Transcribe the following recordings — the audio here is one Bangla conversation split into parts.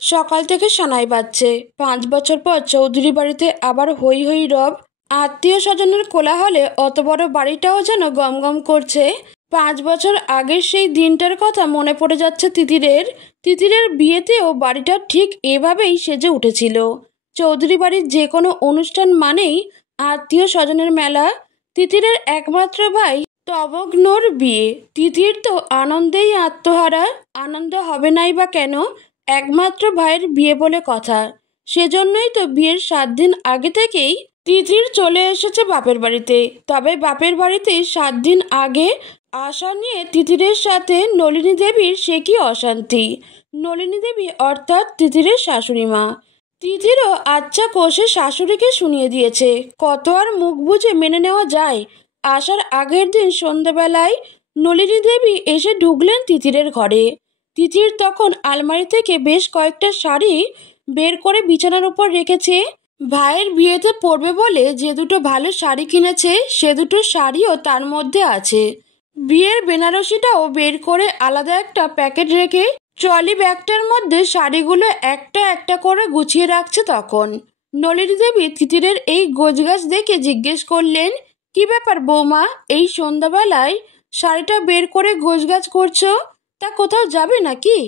সকাল থেকে সানাই বাজছে। 5 বছর পর চৌধুরী বাড়িতে আবার হই হই রব। আত্মীয় স্বজনের কোলাহলে অত বড় বাড়িটাও যেন গমগম করছে। 5 বছর আগের সেই দিনটার কথা মনে পড়ে যাচ্ছে তিতিরের। তিতিরের বিয়েতেও বাড়িটা ঠিক এভাবেই সেজে উঠেছিল। চৌধুরী বাড়ির যে কোনো অনুষ্ঠান মানেই আত্মীয় স্বজনের মেলা। তিতিরের একমাত্র ভাই তবগ্নর বিয়ে। তিতির তো আনন্দেই আত্মহারা। আনন্দ হবে নাই বা কেন, একমাত্র ভাইয়ের বিয়ে বলে কথা। সেজন্যই তো বিয়ের 7 দিন আগে থেকেই তিতির চলে এসেছে বাপের বাড়িতে। তবে বাপের বাড়িতে 7 দিন আগে আসা নিয়ে তিতিরের সাথে নলিনী দেবীর সে কি অশান্তি। নলিনী দেবী অর্থাৎ তিতিরের শাশুড়ি মা। তিতিরও আচ্ছা কোষে শাশুড়িকে শুনিয়ে দিয়েছে। কত আর মুখ বুজে মেনে নেওয়া যায়। আসার আগের দিন সন্ধ্যাবেলায় নলিনী দেবী এসে ঢুকলেন তিতিরের ঘরে। তিতির তখন আলমারি থেকে বেশ কয়েকটা শাড়ি বের করে বিছানার উপর রেখেছে। ভাইয়ের বিয়েতে পরবে বলে যে দুটো ভালো শাড়ি কিনেছে সে দুটো শাড়িও তার মধ্যে আছে। বিয়ের বেনারসিটাও বের করে আলাদা একটা প্যাকেট রেখে ট্রলি ব্যাগটার মধ্যে শাড়িগুলো একটা একটা করে গুছিয়ে রাখছে। তখন নলিনী দেবী তিতিরের এই গোছগাছ দেখে জিজ্ঞেস করলেন, কি ব্যাপার বৌমা, এই সন্ধ্যাবেলায় শাড়িটা বের করে গোছগাছ করছো? তা কোথাও যাবে নাকি?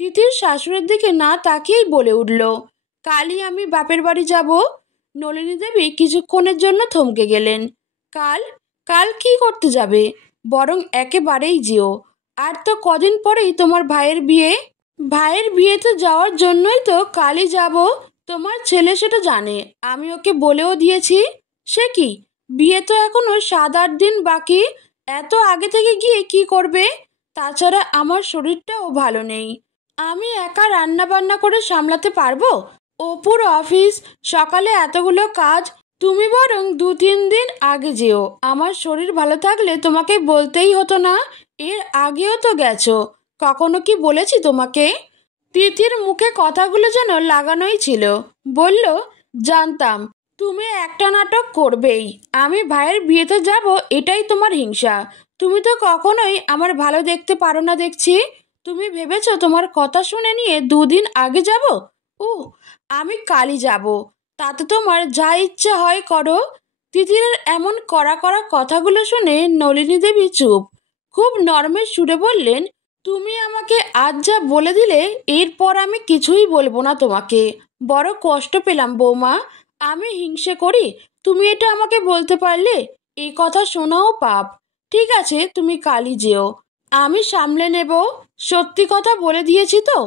তিতির শাশুড়ির দিকে না তাকিয়েই বলে উঠল, কালই আমি বাপের বাড়ি যাব। নলিনী দেবী কিছুক্ষণের জন্য থমকে গেলেন। কাল? কাল কি করতে যাবে? বরং একেবারেই যেও। আর তো কদিন পরেই তোমার ভাইয়ের বিয়ে। ভাইয়ের বিয়েতে যাওয়ার জন্যই তো কালই যাব। তোমার ছেলে সেটা জানে, আমি ওকে বলেও দিয়েছি। সে কি, বিয়ে তো এখনো 7-8 দিন বাকি। এত আগে থেকে গিয়ে কি করবে? তাছাড়া আমার শরীরটাও ভালো নেই। আমি একা রান্না বান্না করে সামলাতে পারবো? অপুর অফিস, সকালে এতগুলো কাজ। তুমি বরং 2-3 দিন আগে যেও। আমার শরীর ভালো থাকলে তোমাকে বলতেই হতো না। এর আগেও তো গেছো। কখনো কি বলেছি তোমাকে? তিথির মুখে কথাগুলো যেন লাগানোই ছিল। বলল, জানতাম তুমি একটা নাটক করবেই। আমি ভাইয়ের বিয়েতে যাব এটাই তোমার হিংসা। তুমি তো কখনোই আমার ভালো দেখতে পারো না দেখছি। তুমি ভেবেছো তোমার কথা শুনে নিয়ে 2 দিন আগে যাব? আমি কালই যাব। তাতে তোমার যা ইচ্ছে হয় করো। তিতিরের এমন কড়া কড়া কথাগুলো শুনে নলিনী দেবী চুপ। খুব নরমের সুরে বললেন, তুমি আমাকে আজ যা বলে দিলে, এরপর আমি কিছুই বলবো না তোমাকে। বড় কষ্ট পেলাম বৌমা। আমি হিংসে করি, তুমি এটা আমাকে বলতে পারলে? এই কথা শোনাও পাপ। ঠিক আছে, তুমি কালই যেও, আমি সামলে নেব। সত্যি কথা বলে দিয়েছি তো,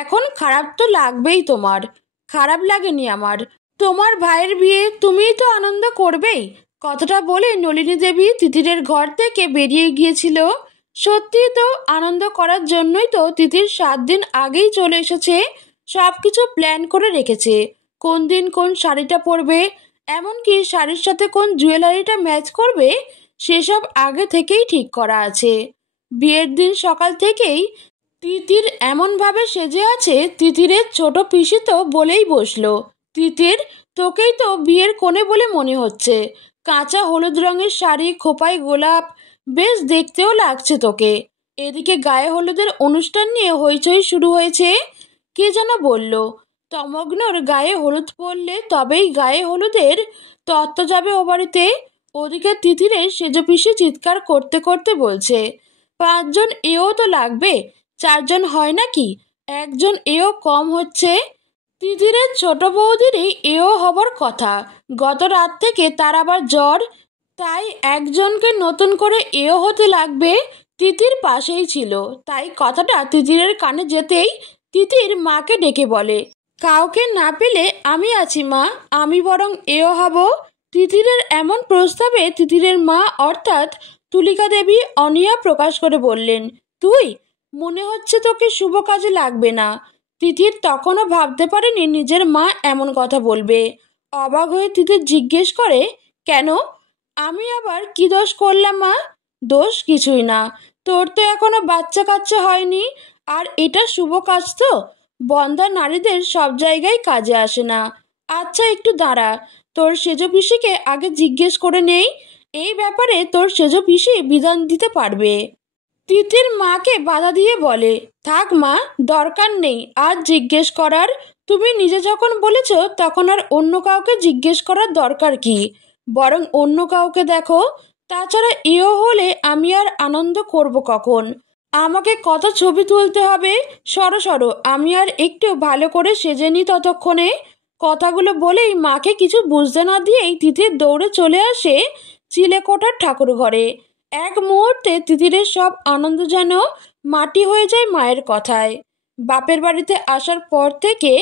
এখন খারাপ তো লাগবেই তোমার। খারাপ লাগেনি আমার। তোমার ভাইয়ের বিয়ে তুমিই তো আনন্দ করবেই। কথাটা বলে নলিনী দেবী তিতিরের ঘর থেকে বেরিয়ে গিয়েছিল। সত্যি তো আনন্দ করার জন্যই তো তিতির 7 দিন আগেই চলে এসেছে। সব কিছু প্ল্যান করে রেখেছে। কোন দিন কোন শাড়িটা পরবে, এমনকি শাড়ির সাথে কোন জুয়েলারিটা ম্যাচ করবে, সেসব আগে থেকেই ঠিক করা আছে। বিয়ের দিন সকাল থেকেই তিতির এমনভাবে সেজে আছে, তিতিরের ছোট পিসি তো বলেই বসলো, তিতির, তোকেই তো বিয়ের কোণে বলে মনে হচ্ছে। কাঁচা হলুদ রঙের শাড়ি, খোপায় গোলাপ, বেশ দেখতেও লাগছে তোকে। এদিকে গায়ে হলুদের অনুষ্ঠান নিয়ে হইচই শুরু হয়েছে। কে যেন বলল, তমগ্নর গায়ে হলুদ পরলে তবেই গায়ে হলুদের তত্ত্ব যাবে ও বাড়িতে। ওদিকে তিতিরের সেজো পিসি চিৎকার করতে করতে বলছে, 5 জন এও তো লাগবে, 4 জন হয় নাকি? একজন এও কম হচ্ছে। তিতিরের ছোট বৌদিরই এও হবার কথা। গত রাত থেকে তার আবার জ্বর, তাই একজনকে নতুন করে এও হতে লাগবে। তিতির পাশেই ছিল, তাই কথাটা তিতিরের কানে যেতেই তিতির মাকে ডেকে বলে, কাউকে না পেলে আমি আছি মা, আমি বরং এও হব। তিতিরের এমন প্রস্তাবে তিতিরের মা অর্থাৎ তুলিকা দেবী অনীহা প্রকাশ করে বললেন, তুই? মনে হচ্ছে তোকে শুভ কাজে লাগবে না। তিতির তখনও ভাবতে পারেনি নিজের মা এমন কথা বলবে। অবাক হয়ে তিতির জিজ্ঞেস করে, কেন? আমি আবার কি দোষ করলাম মা? দোষ কিছুই না। তোর তো এখনো বাচ্চা কাচ্চা হয়নি। আর এটা শুভ কাজ তো, বন্ধা নারীদের সব জায়গায় কাজে আসে না। আচ্ছা একটু দাঁড়া, তোর সেজো পিসিকে আগে জিজ্ঞেস করে নেই। এই ব্যাপারে তোর সেজো পিসি বিধান দিতে পারবে। তিতির মাকে বাধা দিয়ে বলে, থাক মা, দরকার নেই আর জিজ্ঞেস করার। তুমি নিজে যখন বলেছ তখন আর অন্য কাউকে জিজ্ঞেস করার দরকার কি? বরং অন্য কাউকে দেখো। তাছাড়া এও হলে আমি আর আনন্দ করব কখন? আমাকে কত ছবি তুলতে হবে। সরো সরো, আমি আর একটু ভালো করে সেজে নিই ততক্ষণে। কথাগুলো বলেই মাকে কিছু বুঝতে না দিয়েই তিতির দৌড়ে চলে আসে চিলেকোঠার ঠাকুর ঘরে। এক মুহূর্তে তিতিরের সব আনন্দ যেন মাটি হয়ে যায় মায়ের কথায়। বাপের বাড়িতে আসার পর থেকে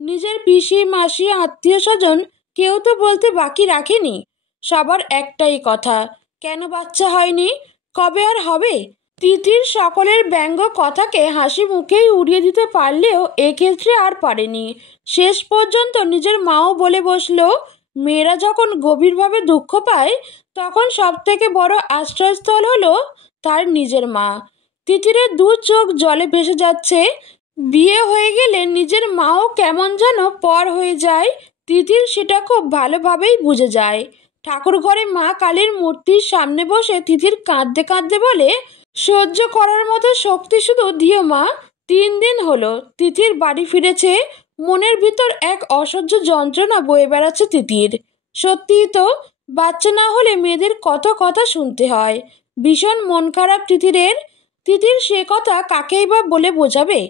নিজের পিসি মাসি আত্মীয় স্বজন কেউ তো বলতে বাকি রাখেনি। সবার একটাই কথা, কেন বাচ্চা হয়নি, কবে আর হবে? তিতির সকলের ব্যঙ্গ কথাকে হাসি মুখেই উড়িয়ে দিতে পারলেও এক্ষেত্রে আর পারেনি। শেষ পর্যন্ত নিজের মাও বলে বসলো, মেয়েরা যখন গভীরভাবে দুঃখ পায় তখন সব থেকে বড় আশ্রয়স্থল হলো তার নিজের মা। তিতিরের দু চোখ জলে ভেসে যাচ্ছে। বিয়ে হয়ে গেলে নিজের মাও কেমন যেন পর হয়ে যায়। তিতির সেটা খুব ভালোভাবেই বুঝে যায়। ঠাকুর ঘরে মা কালীর মূর্তির সামনে বসে তিতির কাঁদতে কাঁদতে বলে, সহ্য করার মতো শক্তি শুধু দিও মা। 3 দিন হলো তিতির বাড়ি ফিরেছে। মনের ভিতর এক অসহ্য যন্ত্রণা বয়ে বেড়াচ্ছে তিতির। সত্যিই তো, বাচ্চা না হলে মেয়েদের কত কথা শুনতে হয়। ভীষণ মন খারাপ তিতিরের। তিতির সে কথা কাকেই বা বলে বোঝাবে,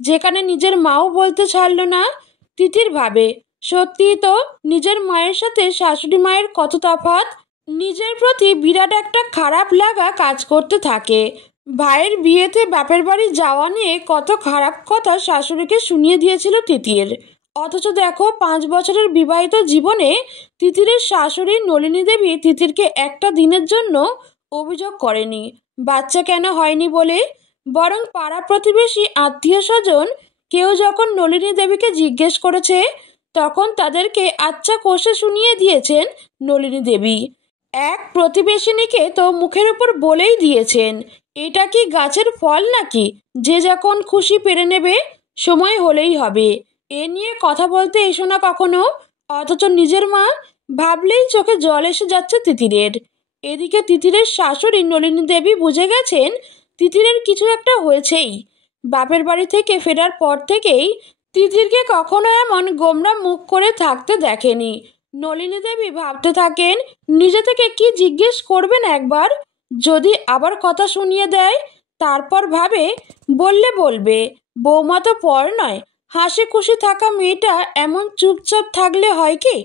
যেখানে নিজের মাও বলতে ছাড়লো না। তিতির ভাবে, সত্যিই তো, নিজের মায়ের সাথে শাশুড়ি মায়ের কত তফাৎ। নিজের প্রতি বিরাট একটা খারাপ লাগা কাজ করতে থাকে। ভাইয়ের বিয়েতে বাপের বাড়ি যাওয়া নিয়ে কত খারাপ কথা শাশুড়িকে শুনিয়ে দিয়েছিল তিতির। অথচ দেখো, 5 বছরের বিবাহিত জীবনে তিতিরের শাশুড়ি নলিনী দেবী তিতিরকে একটা দিনের জন্য অভিযোগ করেনি বাচ্চা কেন হয়নি বলে। বরং পাড়া প্রতিবেশী আত্মীয় স্বজন কেউ যখন নলিনী দেবীকে জিজ্ঞেস করেছে তখন তাদেরকে আচ্ছা কষে শুনিয়ে দিয়েছেন নলিনী দেবী। এক প্রতিবেশিনীকে তো মুখের উপর বলেই দিয়েছেন, এটা কি গাছের ফল নাকি যে যখন খুশি পেরে নেবে, সময় হলেই হবে। এ নিয়ে কথা বলতে এসো না কখনো। অথচ নিজের মা ভাবলেই চোখে জল এসে যাচ্ছে তিতিরের। এদিকে তিতিরের শাশুড়ি নলিনী দেবী বুঝে গেছেন তিতিরের কিছু একটা হয়েছেই। বাপের বাড়ি থেকে ফেরার পর থেকেই তিতিরকে কখনো এমন গোমরা মুখ করে থাকতে দেখেনি। নলিনী দেবী ভাবতে থাকেন, নিজে থেকে কি জিজ্ঞেস করবেন একবার, যদি আবার কথা শুনিয়ে দেয়। তারপর ভাবে, বললে বলবে, বৌমা তো পর নয়। হাসি খুশি থাকা মেয়েটা এমন চুপচাপ থাকলে হয় কি?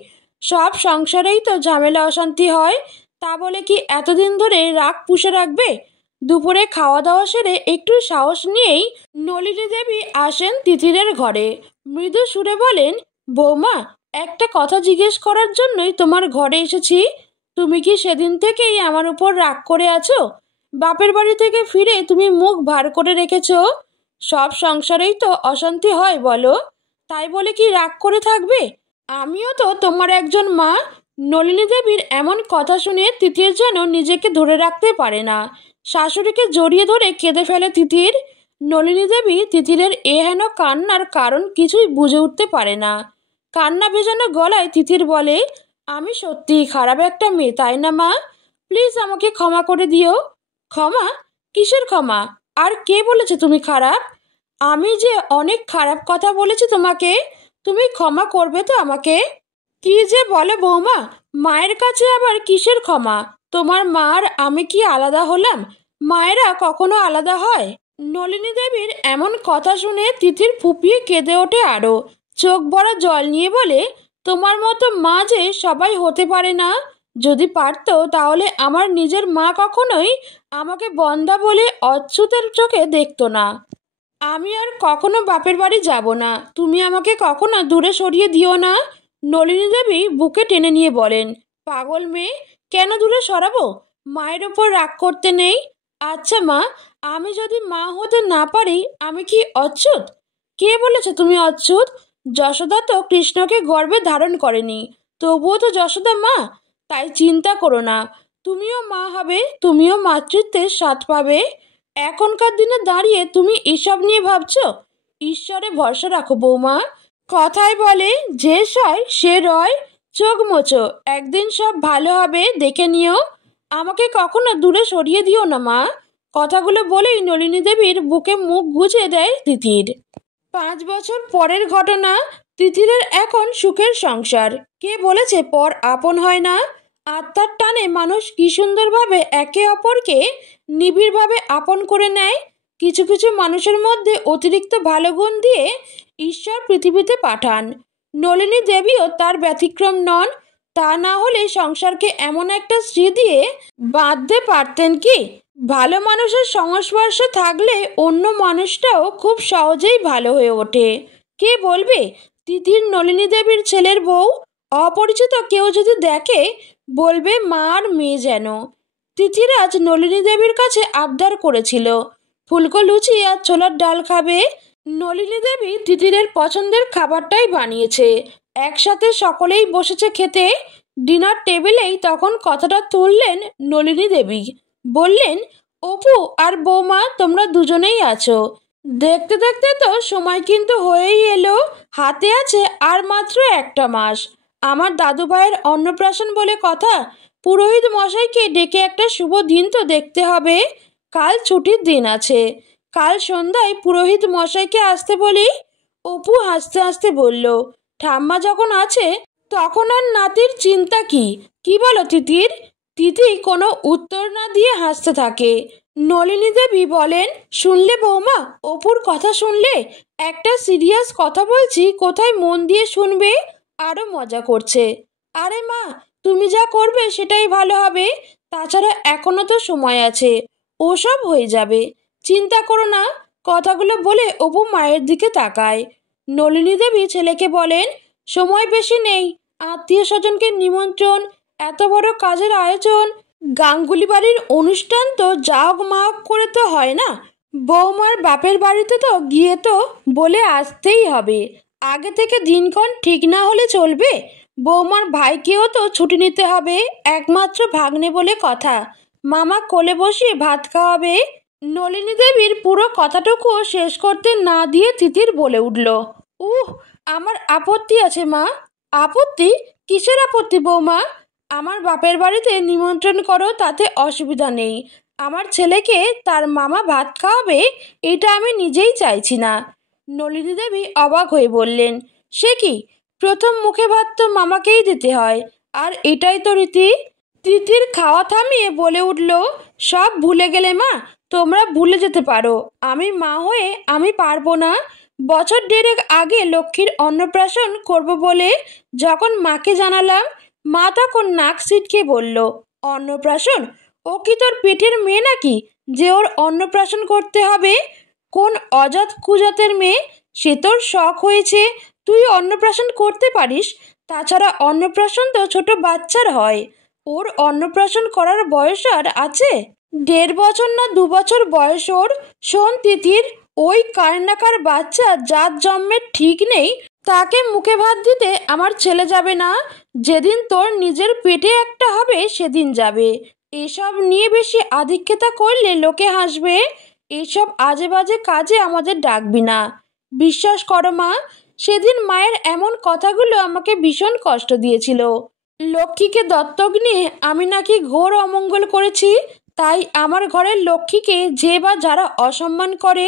সব সংসারেই তো ঝামেলা অশান্তি হয়, তা বলে কি এতদিন ধরে রাগ পুষে রাখবে? দুপুরে খাওয়া দাওয়া সেরে একটু সাহস নিয়েই নলিনী দেবী আসেন তিতিরের ঘরে। মৃদু সুরে বলেন, বৌমা, একটা কথা জিজ্ঞেস করার জন্যই তোমার ঘরে এসেছি। তুমি কি সেদিন থেকেই আমার উপর রাগ করে আছো? বাপের বাড়ি থেকে ফিরে তুমি মুখ ভার করে রেখেছ। সব সংসারেই তো অশান্তি হয় বলো, তাই বলে কি রাগ করে থাকবে? আমিও তো তোমার একজন মা। নলিনী দেবীর এমন কথা শুনে তিতির যেন নিজেকে ধরে রাখতে পারে না। শাশুড়িকে জড়িয়ে ধরে কেঁদে ফেলে তিতির। নলিনী দেবী তিতিরের এহেন কান্নার কারণ কিছুই বুঝে উঠতে পারে না। কান্না ভেজানো গলায় তিতির বলে, আমি সত্যিই খারাপ একটা মেয়ে, তাই না মা? প্লিজ আমাকে ক্ষমা করে দিও। ক্ষমা? কিসের ক্ষমা? আর কে বলেছে তুমি খারাপ? আমি যে অনেক খারাপ কথা বলেছি তোমাকে, তুমি ক্ষমা করবে তো আমাকে? কি যে বলে বৌমা, মায়ের কাছে আবার কিসের ক্ষমা? তোমার মা আর আমি কি আলাদা হলাম? মায়েরা কখনো আলাদা হয়? নলিনী দেবীর এমন কথা শুনে তিতির ফুপিয়ে কেঁদে ওঠে আরো। চোখ ভরা জল নিয়ে বলে, তোমার মতো মা যে সবাই হতে পারে না। যদি পারতো তাহলে আমার নিজের মা কখনোই আমাকে বন্ধা বলে অচ্যুতের চোখে দেখতো না। আমি আর কখনো বাপের বাড়ি যাব না। তুমি আমাকে কখনো দূরে সরিয়ে দিও না। নলিনী দেবী বুকে টেনে নিয়ে বলেন, পাগল মেয়ে, কেন দূরে সরাবো? মায়ের ওপর রাগ করতে নেই। আচ্ছা মা, আমি যদি মা হতে না পারি আমি কি অচ্যুত? কে বলেছে তুমি অচ্যুত? যশোদা তো কৃষ্ণকে গর্ভে ধারণ করেনি, তবুও তো যশোদা মা। তাই চিন্তা করো না, তুমিও মা হবে, তুমিও মাতৃত্বের স্বাদ পাবে। এখনকার দিনে দাঁড়িয়ে তুমি এসব নিয়ে ভাবছো? ঈশ্বরে ভরসা রাখো বৌমা। কথায় বলে, যে সয় সে রয়। চোখ মোচো, একদিন সব ভালো হবে, দেখে নিও। আমাকে কখনো দূরে সরিয়ে দিও না মা। কথাগুলো বলেই নলিনী দেবীর বুকে মুখ গুজে দেয় তিতির। 5 বছর পরের ঘটনা। তিতিরের এখন সুখের সংসার। কে বলেছে পর আপন হয় না? আত্মার টানে মানুষ কি সুন্দরভাবে একে অপরকে নিবিড়ভাবে আপন করে নেয়। কিছু কিছু মানুষের মধ্যে অতিরিক্ত ভালো গুণ দিয়ে ঈশ্বর পৃথিবীতে পাঠান। নলিনী দেবীও তার ব্যতিক্রম নন। তা না হলে সংসারকে এমন একটা স্ত্রী দিয়ে বাঁধতে পারতেন কি? ভালো মানুষের সংস্পর্শে থাকলে অন্য মানুষটাও খুব সহজেই ভালো হয়ে ওঠে। কে বলবে তিতির নলিনী দেবীর ছেলের বউ? অপরিচিত কেউ যদি দেখে বলবে মা আর মেয়ে যেন। তিতির আজ নলিনী দেবীর কাছে আবদার করেছিল ফুলকো লুচি আর ছোলার ডাল খাবে। নলিনী দেবী তিতিরের পছন্দের খাবারটাই বানিয়েছে। একসাথে সকলেই বসেছে খেতে। ডিনার টেবিলেই তখন কথাটা তুললেন নলিনী দেবী। বললেন, অপু আর বৌমা তোমরা দুজনেই আছো। দেখতে দেখতে তো সময় কিন্তু হয়েই এলো। হাতে আছে আর মাত্র 1টা মাস। আমার দাদু ভাইয়ের অন্নপ্রাশন বলে কথা। পুরোহিত মশাইকে ডেকে একটা শুভ দিন তো দেখতে হবে। কাল ছুটির দিন আছে। কাল সন্ধ্যায় পুরোহিত মশাইকে আসতে বলি। অপু হাসতে হাসতে বলল, ঠাম্মা যখন আছে তখন আর নাতির চিন্তা কি? কি বলো তিতির? তিতি কোনো উত্তর না দিয়ে হাসতে থাকে। নলিনী দেবী বলেন, শুনলে বৌমা, অপুর কথা শুনলে? একটা সিরিয়াস কথা বলছি, কোথায় মন দিয়ে শুনবে। আরো মজা করছে। আরে মা, তুমি যা করবে সেটাই ভালো হবে। তাছাড়া এখনো তো সময় আছে, ওসব হয়ে যাবে। চিন্তা করো না। কথাগুলো বলে অপু মায়ের দিকে তাকায়। নলিনী দেবী ছেলেকে বলেন, সময় বেশি নেই। আত্মীয় স্বজনকে নিমন্ত্রণ, এত বড় কাজের আয়োজন, গাঙ্গুলি বাড়ির অনুষ্ঠান তো যাওক মাওক করে তো হয় না। বৌমার বাপের বাড়িতে তো গিয়ে তো বলে আসতেই হবে। আগে থেকে দিনক্ষণ ঠিক না হলে চলবে? বৌমার ভাইকেও তো ছুটি নিতে হবে, একমাত্র ভাগ্নে বলে কথা। মামা কোলে বসিয়ে ভাত খাওয়াবে। নলিনী দেবীর পুরো কথাটুকু শেষ করতে না দিয়ে তিতির বলে উঠল, আমার আপত্তি আছে মা। আপত্তি? কিসের আপত্তি বৌমা? আমার বাপের বাড়িতে নিমন্ত্রণ করো, তাতে অসুবিধা নেই। আমার ছেলেকে তার মামা ভাত খাওয়াবে, এটা আমি নিজেই চাইছি না। নলিনী দেবী অবাক হয়ে বললেন, সে কি? প্রথম মুখে ভাত তো মামাকেই দিতে হয়, আর এটাই তো রীতি। তিতির খাওয়া থামিয়ে বলে উঠল, সব ভুলে গেলে মা? তোমরা ভুলে যেতে পারো, আমি মা হয়ে আমি পারবো না। বছর 1.5 আগে লক্ষ্মীর অন্নপ্রাশন করব বলে যখন মাকে জানালাম, মা তখন নাক সিটকে বলল, অন্নপ্রাশন? ও কি তোর পেটের মেয়ে নাকি যে ওর অন্নপ্রাশন করতে হবে? কোন অজাত কুজাতের মেয়ে? সে তোর শখ হয়েছে, তুই অন্নপ্রাশন করতে পারিস। তাছাড়া অন্নপ্রাশন তো ছোট বাচ্চার হয়, ওর অন্নপ্রাশন করার বয়স আর আছে? 1.5 বছর না 2 বছর বয়স ওর। শোন তিতির, ওই কান্নাকার বাচ্চা জাত জন্মের ঠিক নেই, তাকে মুখে ভাত দিতে আমার ছেলে যাবে না। যেদিন তোর নিজের পেটে একটা হবে সেদিন যাবে। এসব নিয়ে বেশি আধিক্যতা করলে লোকে হাসবে। এসব আজে বাজে কাজে আমাদের ডাকবি না। বিশ্বাস করো মা, সেদিন মায়ের এমন কথাগুলো আমাকে ভীষণ কষ্ট দিয়েছিল। লক্ষ্মীকে দত্তক নিয়ে আমি নাকি ঘোর অমঙ্গল করেছি, তাই আমার ঘরের লক্ষ্মীকে যে বা যারা অসম্মান করে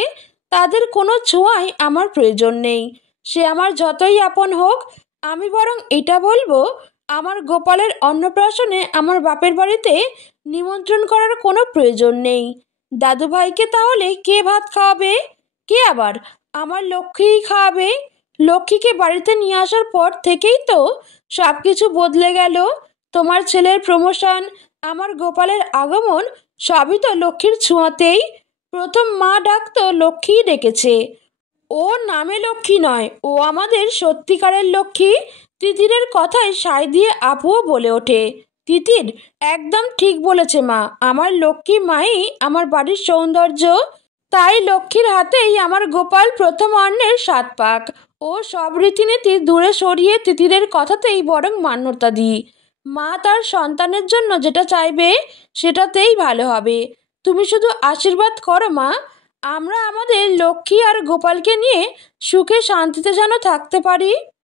তাদের কোনো ছোঁয়াই আমার প্রয়োজন নেই। সে আমার যতই আপন হোক। আমি বরং এটা বলবো, আমার গোপালের অন্নপ্রাশনে আমার বাপের বাড়িতে নিমন্ত্রণ করার কোনো প্রয়োজন নেই। দাদু ভাইকে তাহলে কে ভাত খাওয়াবে? কে আবার? আমার লক্ষ্মীই খাওয়াবে। লক্ষ্মীকে বাড়িতে নিয়ে আসার পর থেকেই তো সব কিছু বদলে গেল। তোমার ছেলের প্রমোশন, আমার গোপালের আগমন, সবই তো লক্ষ্মীর ছোঁয়াতেই। প্রথম মা ডাকতো লক্ষ্মীই ডেকেছে। ও নামে লক্ষ্মী নয়, ও আমাদের সত্যিকারের লক্ষ্মী। তিতিরের কথায় সায় দিয়ে আপুও বলে ওঠে, তিতির একদম ঠিক বলেছে মা। আমার লক্ষ্মী মাই আমার বাড়ির সৌন্দর্য। তাই লক্ষ্মীর হাতেই আমার গোপাল প্রথম অন্নের স্বাদ পাক। ও সব রীতিনীতি দূরে সরিয়ে তিতিরের কথাতেই বরং মান্যতা দিই। মা তার সন্তানের জন্য যেটা চাইবে সেটাতেই ভালো হবে। তুমি শুধু আশীর্বাদ করো মা, আমরা আমাদের লক্ষ্মী আর গোপালকে নিয়ে সুখে শান্তিতে যেন থাকতে পারি।